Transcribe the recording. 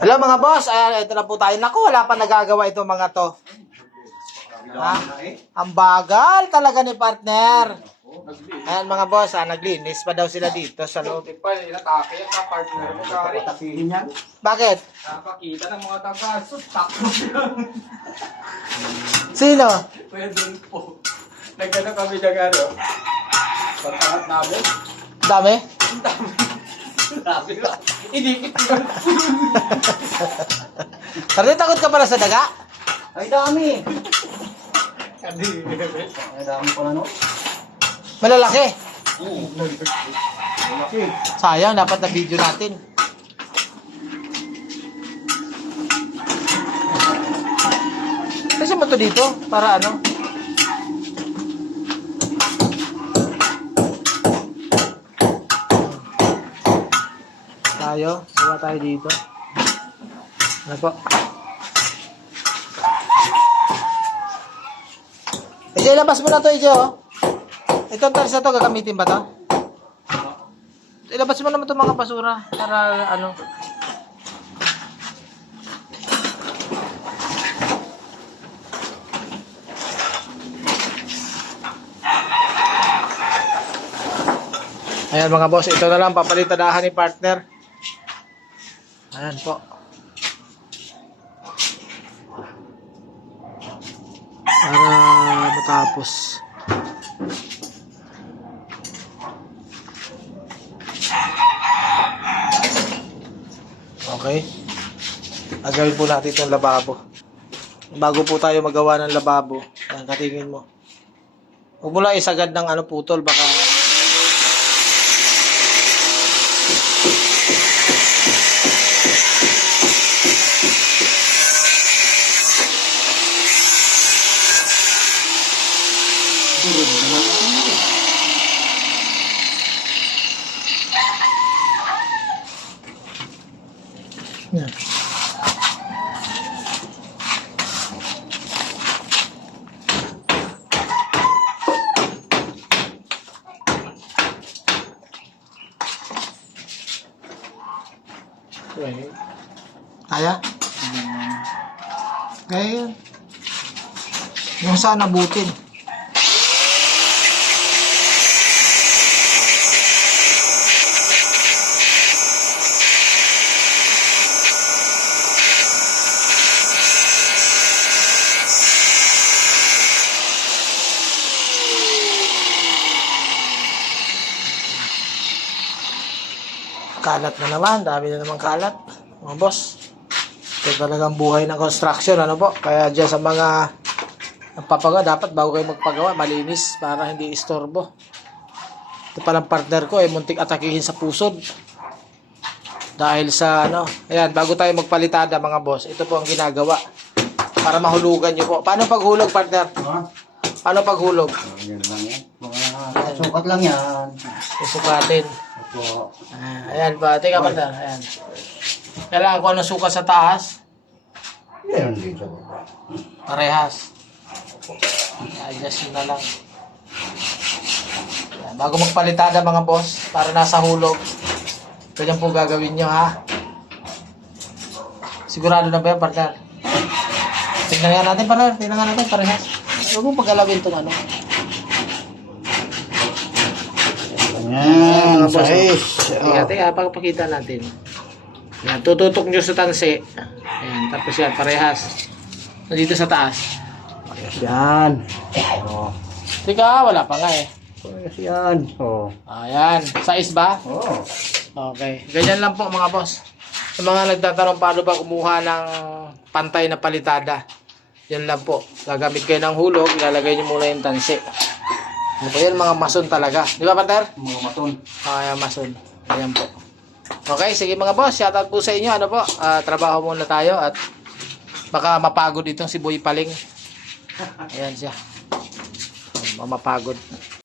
Hello mga boss, ayan, ito na po tayo. Naku, wala pa nagagawa itong mga to. Ha? Ang bagal talaga ni partner. Ayan mga boss, naglinis pa daw sila dito sa loob. Bakit? Nakakita ng mga taga-sus, takbo Sino? pwede po. Nagkano kami ng ano? Pagkakat namin. Dami? Ang dami. Sabi ko, idikit ko. Pero takot ka pala sa daga? Ay, dami. Hindi. Ay, dami pala, no? Malalaki. Malaki. Sayang, dapat na video natin. Kasi mo to dito? Para ano? Gawa tayo dito. Ano po? Ije, ilabas mo na to, Ije, oh. Itong talis na to, gagamitin ba to? Ilabas mo naman itong mga basura para ano. Ayan mga boss, ito na lang papalitadahan ni partner. Ayan po. Para matapos. Okay. Agawin po natin itong lababo. Bago po tayo magawa ng lababo, ayan, katingin mo. Huwag mo lang isagad ng ano, putol, baka yan. Kaya? Kaya yan. Yung sana butin. Kalat na naman, dami na naman kalat. Mga boss, ito talagang buhay ng construction, ano po? Kaya dyan sa mga nagpapagawa, dapat bago kayo magpagawa, malinis para hindi istorbo. Ito palang partner ko, muntik atakihin sa pusod. Dahil sa ano, ayan, bago tayo magpalitada mga boss, ito po ang ginagawa. Para mahulugan nyo po. Paano paghulog, partner? Ha? Paano paghulog? Yan lang yan. Mga sukat lang yan. Isukatin. Opo. Ayan pa, teka partner, ayan. Kailangan ko anong sukat sa taas. Yan dito. Parehas. Adjust yun na lang. Ayan, bago magpalitada mga boss, para nasa hulog, ganyan po gagawin nyo ha. Sigurado na ba yan, partner? Tignan nga natin, partner. Tignan nga natin, parehas. Huwag mong paggalawin itong ano. Yan, Mga boss, size. teka, pagpakita natin. Ayan, tututok nyo sa tansi. Ayan, tapos yan, parehas. Dito sa taas. Yan. Oh. Teka, wala pa nga eh. Parehas yan. Oh. Ayan, size ba? Oh. Okay, ganyan lang po mga boss. Sa mga nagtatanong paano ba kumuha ng pantay na palitada, yan lang po. Gagamit kayo ng hulog, ilalagay nyo muna yung tansi. Ano po yan, mga mason talaga. Di ba, partner? Mga maton. Kaya mason. Ayan po. Okay, sige mga boss, shoutout po sa inyo. Ano po, trabaho muna tayo at baka mapagod itong si Boy Paling. Ayan siya. Mamapagod.